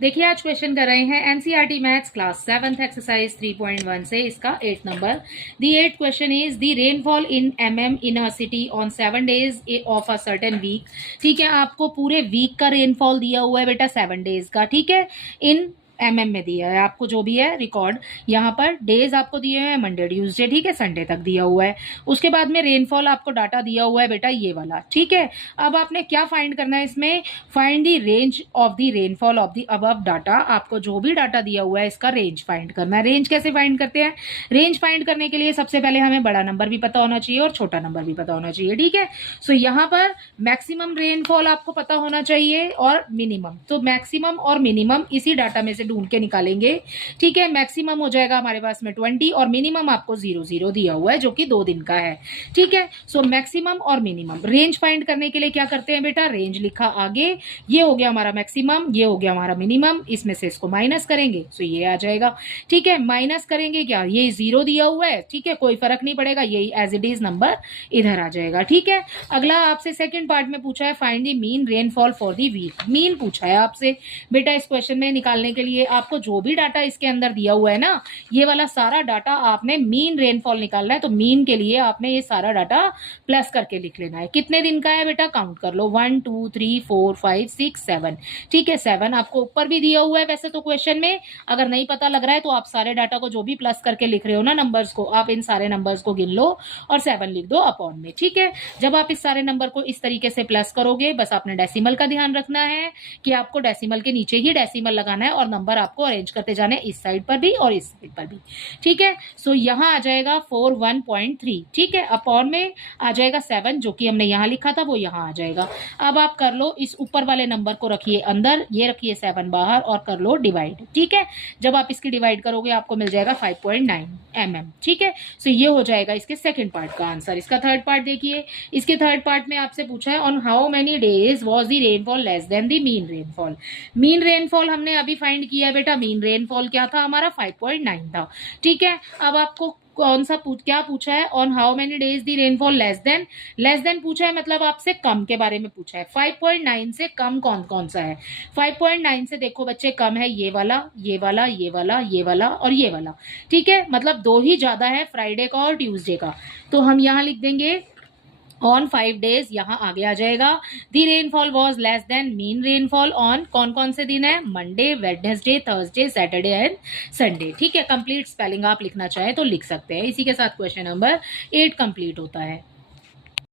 देखिए आज क्वेश्चन कर रहे हैं NCERT maths class 7th exercise 3.1 से इसका 8 नंबर। The 8th question is the rainfall in mm in a city on 7 days of a certain week. ठीक है, आपको पूरे वीक का रेनफॉल दिया हुआ है बेटा 7 डेज का। ठीक है, इन एमएम में दिया है आपको जो भी है रिकॉर्ड। यहाँ पर डेज आपको दिए हुए हैं मंडे ट्यूसडे, ठीक है, संडे तक दिया हुआ है। उसके बाद में रेनफॉल आपको डाटा दिया हुआ है बेटा ये वाला। ठीक है, अब आपने क्या फाइंड करना है इसमें, find the range of the rainfall of the above data. आपको जो भी डाटा दिया हुआ है इसका रेंज फाइंड करना है। रेंज कैसे फाइंड करते हैं, रेंज फाइंड करने के लिए सबसे पहले हमें बड़ा नंबर भी पता होना चाहिए और छोटा नंबर भी पता होना चाहिए। ठीक है, सो यहाँ पर मैक्सिमम रेनफॉल आपको पता होना चाहिए और मिनिमम। तो मैक्सिमम और मिनिमम इसी डाटा में से ढूंढ के निकालेंगे। ठीक है, मैक्सिमम हो जाएगा हमारे पास में 20 और मिनिमम आपको 0 दिया हुआ है जो कि 2 दिन का है। ठीक है, सो मैक्सिमम और मिनिमम रेंज फाइंड करने के लिए क्या करते हैं बेटा, रेंज लिखा आगे, ये हो गया हमारा मैक्सिमम, ये हो गया हमारा मिनिमम, इसमें से इसको माइनस करेंगे सो ये आ जाएगा। ठीक है, माइनस करेंगे क्या, ये 0 दिया हुआ है, ठीक है, कोई फर्क नहीं पड़ेगा, यही एज इट इज नंबर इधर आ जाएगा। ठीक है, अगला आपसे सेकंड पार्ट में पूछा है find the mean rainfall for the week. Mean पूछा है आपसे बेटा इस क्वेश्चन में निकालने के लिए आपको जो भी डाटा इसके अंदर दिया हुआ है ना, ये वाला सारा डाटा आपने मीन रेनफॉल निकालना है। तो मीन के लिए आपने ये सारा डाटा प्लस करके लिख लेना है। कितने दिन का है बेटा, काउंट कर लो, 1 2 3 4 5 6 7। ठीक है, 7 आपको ऊपर भी दिया हुआ है वैसे तो क्वेश्चन में। अगर नहीं पता लग रहा है तो आप सारे डाटा को जो भी प्लस करके लिख रहे हो ना नंबर्स को, आप इन सारे नंबर्स को गिन लो और 7 लिख दो अपॉन में। ठीक है, जब आप इस सारे नंबर को इस तरीके से प्लस करोगे, बस आपने डेसिमल का ध्यान रखना है कि आपको डेसिमल के नीचे ही डेसिमल लगाना है और नंबर आपको अरेंज करते जाने इस साइड पर भी और इस साइड पर भी। ठीक है, सो यहां आ जाएगा 41.3। ठीक है, अपॉन में आ जाएगा 7 जो कि हमने यहां लिखा था वो यहां आ जाएगा। अब आप कर लो इस ऊपर वाले नंबर को रखिए अंदर, ये रखिए 7 बाहर और कर लो डिवाइड। ठीक है, जब आप इसकी डिवाइड करोगे आपको मिल जाएगा 5.9 mm। ठीक है, सो ये हो जाएगा इसके सेकंड पार्ट का आंसर। इसका थर्ड पार्ट देखिए, इसके थर्ड पार्ट में आपसे पूछा है on how many days was the rainfall less than the mean rainfall. Mean rainfall हमने अभी फाइंड किया है बेटा, मीन रेनफॉल क्या था हमारा 5.9 था। ठीक है, अब आपको कौन सा क्या पूछा है, on how many days the rainfall less than पूछा है, मतलब आपसे कम के बारे में पूछा है। 5.9 से कम कौन कौन सा है, 5.9 से देखो बच्चे कम है ये वाला, ये वाला, ये वाला, ये वाला और ये वाला। ठीक है, मतलब 2 ही ज्यादा है, फ्राइडे का और ट्यूसडे का। तो हम यहां लिख देंगे ऑन 5 डेज, यहां आगे आ जाएगा the rainfall was less than mean rainfall on कौन कौन से दिन है, Monday, Wednesday, Thursday, Saturday and Sunday. ठीक है, कंप्लीट स्पेलिंग आप लिखना चाहे तो लिख सकते हैं। इसी के साथ क्वेश्चन नंबर 8 कंप्लीट होता है।